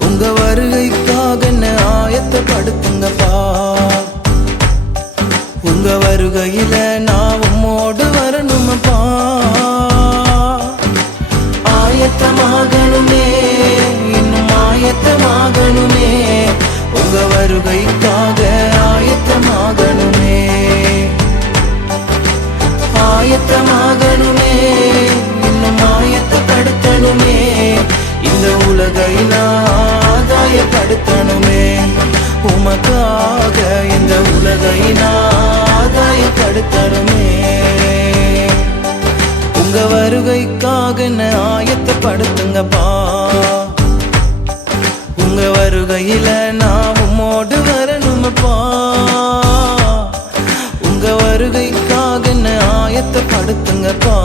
உங்க வருகைக்காக என்ன ஆயத்தப்படுத்துங்கப்பா. உங்க வருகையில நான் உம்மோடு வரணுமப்பா. ஆயத்தமாகணுமே, இன்னும் ஆயத்தமாகணுமே. உங்க வருகைக்காக ஆயத்தமாகணுமே, ஆயத்தமாகணுமே, இன்னும் ஆயத்தப்படுத்தணுமே. இந்த உலகை நான் ஆதாயப்படுத்தணுமே. உமக்காக இந்த உலகை நான் ஆதாயப்படுத்தணுமே. உங்க வருகைக்காக என்ன ஆயத்தப்படுத்துங்கப்பா. உங்க வருகையில நான் உம்மோடு வரணுமப்பா. உங்க வருகைக்காக என்ன ஆயத்தப்படுத்துங்கப்பா.